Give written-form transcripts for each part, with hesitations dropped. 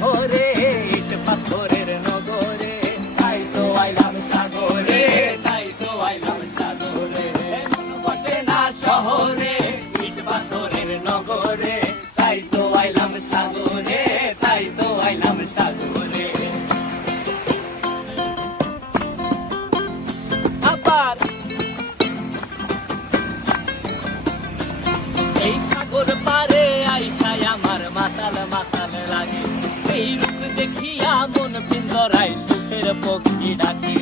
শহরে, ইট পাথরের নগরে, তাই তো আইলাম সাগরে, তাই তো আইলাম সাগরে। মন বসে না শহরে, ইট পাথরের নগরে, তাই তো আইলাম সাগরে, তাই তো আইলাম সাগরে। আবার এই সাগর পারে আইসায় আমার মাতাল মাতাল লাগে, এই রূপ দেখিয়া মন পিঞ্জরায় সুখের পক্ষী ডাকে।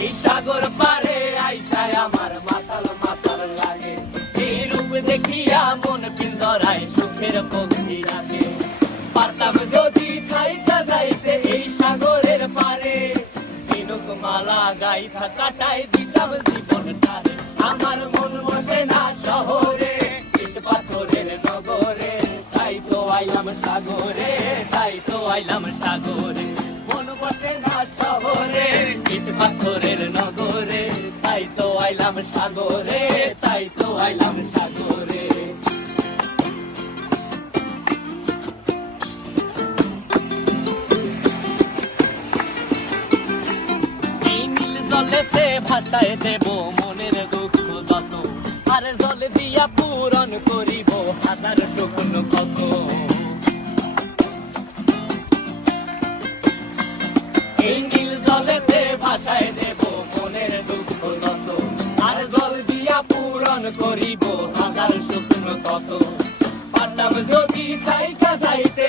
এই সাগর পারে আইসায় আমার মাতাল মাতাল লাগে, এই রূপ দেখিয়া মন পিঞ্জরায় সুখের পক্ষী ডাকে। পারতাম যদি থাইকা যাইতে এই সাগরের পারে, ঝিনুক মালা গাইথা কাটাই দিতাম জীবনটারে। আমার মন বসে না শহরে, ইট পাথরের নগরে, তাই তো আইলাম সাগরে, তাই তো আইলাম সাগরে। মন বসে না শহরে, ইট পাথরের নগরে, তাই তো আইলাম সাগরে, তাই তো আইলাম সাগরে। জলেতে ভাসায় দেব মনের দুঃখ যত, আর জল দিয়া পূরণ করিব হাজার স্বপ্ন কত। এই নীল জলেতে ভাসায় দেব মনের দুঃখ যত, আর জল দিয়া পূরণ করিব হাজার স্বপ্ন কত। পারতাম যদি থাইকা যাইতে